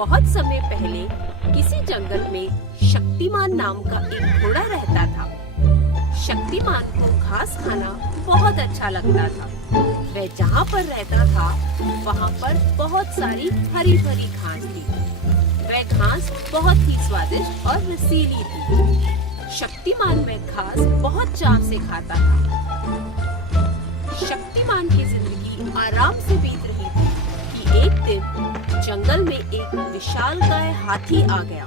बहुत समय पहले किसी जंगल में शक्तिमान नाम का एक घोड़ा रहता था। शक्तिमान को घास खाना बहुत अच्छा लगता था। वह जहाँ पर रहता था वहाँ पर बहुत सारी हरी भरी घास थी। वह घास बहुत ही स्वादिष्ट और रसीली थी। शक्तिमान वह घास बहुत चाव से खाता था। शक्तिमान की जिंदगी आराम से बीत रही थी कि एक दिन जंगल में एक विशालकाय हाथी आ गया।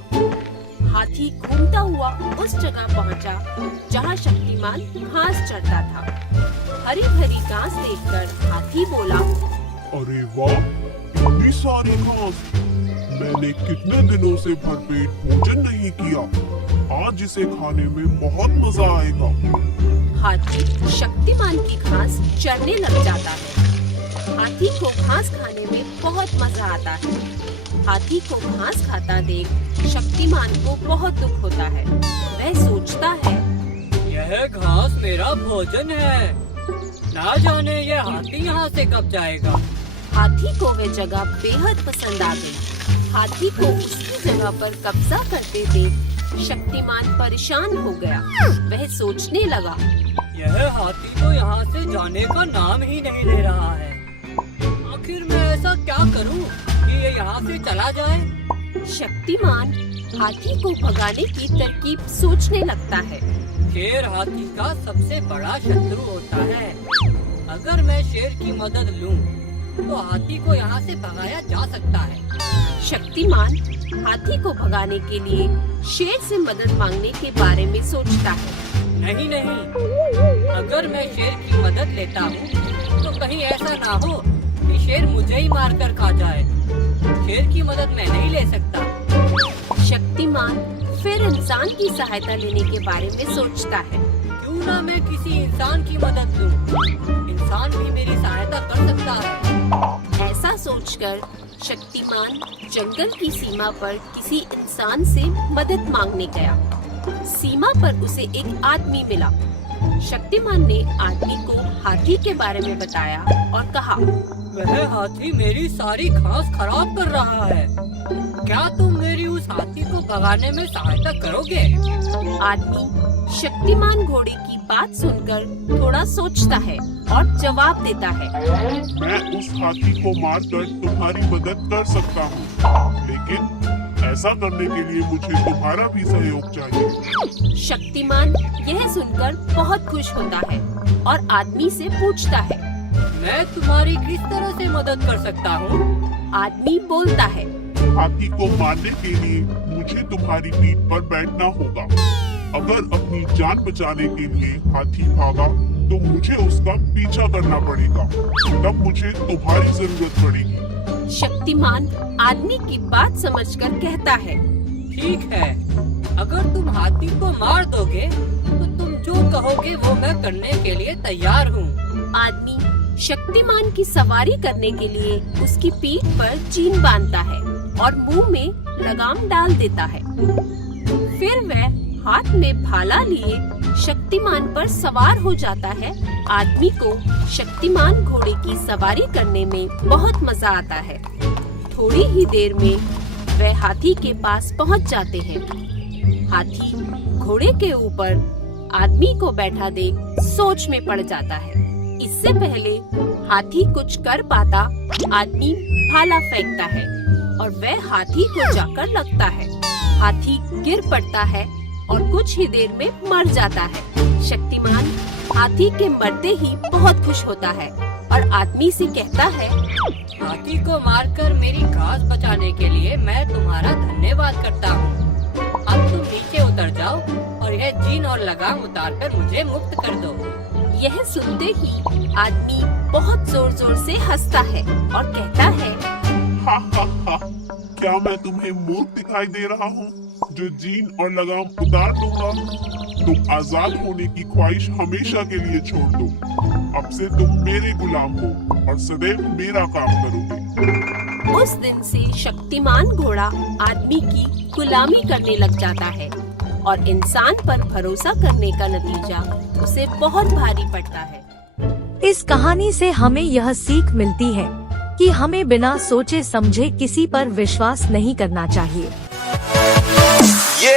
हाथी घूमता हुआ उस जगह पहुंचा जहां शक्तिमान घास चरता था। हरी भरी घास देखकर हाथी बोला, अरे वाह, इतनी सारी घास! मैंने कितने दिनों से भरपेट भोजन नहीं किया। आज इसे खाने में बहुत मजा आएगा। हाथी शक्तिमान की घास चरने लग जाता है। हाथी को घास खाने में बहुत मजा आता है। हाथी को घास खाता देख शक्तिमान को बहुत दुख होता है। वह सोचता है, यह घास मेरा भोजन है, ना जाने ये हाथी यहाँ से कब जाएगा। हाथी को वह जगह बेहद पसंद आ गई। हाथी को उसकी जगह पर कब्जा करते देख शक्तिमान परेशान हो गया। वह सोचने लगा, यह हाथी तो यहाँ से जाने का नाम ही नहीं ले रहा है। आखिर मैं ऐसा क्या करूँ कि ये यहाँ से चला जाए। शक्तिमान हाथी को भगाने की तरकीब सोचने लगता है। शेर हाथी का सबसे बड़ा शत्रु होता है। अगर मैं शेर की मदद लूं, तो हाथी को यहाँ से भगाया जा सकता है। शक्तिमान हाथी को भगाने के लिए शेर से मदद मांगने के बारे में सोचता है। नहीं नहीं, अगर मैं शेर की मदद लेता हूँ, तो कहीं ऐसा ना हो कि शेर मुझे ही मार कर खा जाए। शेर की मदद मैं नहीं ले सकता। शक्तिमान फिर इंसान की सहायता लेने के बारे में सोचता है। क्यों ना मैं किसी इंसान की मदद लूं? इंसान भी मेरी सहायता कर सकता है। ऐसा सोचकर शक्तिमान जंगल की सीमा पर किसी इंसान से मदद मांगने गया। सीमा पर उसे एक आदमी मिला। शक्तिमान ने आदमी को हाथी के बारे में बताया और कहा, वह हाथी मेरी सारी घास खराब कर रहा है। क्या तुम मेरी उस हाथी को भगाने में सहायता करोगे? आदमी शक्तिमान घोड़े की बात सुनकर थोड़ा सोचता है और जवाब देता है, मैं उस हाथी को मारकर तुम्हारी मदद कर सकता हूँ, लेकिन ऐसा करने के लिए मुझे तुम्हारा भी सहयोग चाहिए। शक्तिमान यह सुनकर बहुत खुश होता है और आदमी से पूछता है, मैं तुम्हारी किस तरह से मदद कर सकता हूँ? आदमी बोलता है, हाथी को मारने के लिए मुझे तुम्हारी पीठ पर बैठना होगा। अगर अपनी जान बचाने के लिए हाथी भागा, तो मुझे उसका पीछा करना पड़ेगा। तब मुझे तुम्हारी जरूरत पड़ेगी। शक्तिमान आदमी की बात समझकर कहता है, ठीक है, अगर तुम हाथी को मार दोगे, तो तुम जो कहोगे वो मैं करने के लिए तैयार हूँ। आदमी शक्तिमान की सवारी करने के लिए उसकी पीठ पर चीन बांधता है और मुंह में लगाम डाल देता है। फिर वह हाथ में भाला लिए शक्तिमान पर सवार हो जाता है। आदमी को शक्तिमान घोड़े की सवारी करने में बहुत मजा आता है। थोड़ी ही देर में वह हाथी के पास पहुंच जाते हैं। हाथी घोड़े के ऊपर आदमी को बैठा देख सोच में पड़ जाता है। इससे पहले हाथी कुछ कर पाता, आदमी भाला फेंकता है और वह हाथी को जाकर लगता है। हाथी गिर पड़ता है और कुछ ही देर में मर जाता है। शक्तिमान हाथी के मरते ही बहुत खुश होता है और आदमी से कहता है, हाथी को मारकर मेरी घास बचाने के लिए मैं तुम्हारा धन्यवाद करता हूँ। अब तुम नीचे उतर जाओ और यह जीन और लगाम उतारकर मुझे मुक्त कर दो। यह सुनते ही आदमी बहुत जोर जोर से हंसता है और कहता है, हा हा हा, क्या मैं तुम्हें मूर्ख दिखाई दे रहा हूँ जो जीन और लगाम उतार दूंगा? तुम आजाद होने की ख्वाहिश हमेशा के लिए छोड़ दो। अब से तुम मेरे गुलाम हो और सदैव मेरा काम करोगे। उस दिन से शक्तिमान घोड़ा आदमी की गुलामी करने लग जाता है और इंसान पर भरोसा करने का नतीजा उसे बहुत भारी पड़ता है। इस कहानी से हमें यह सीख मिलती है कि हमें बिना सोचे समझे किसी पर विश्वास नहीं करना चाहिए। ये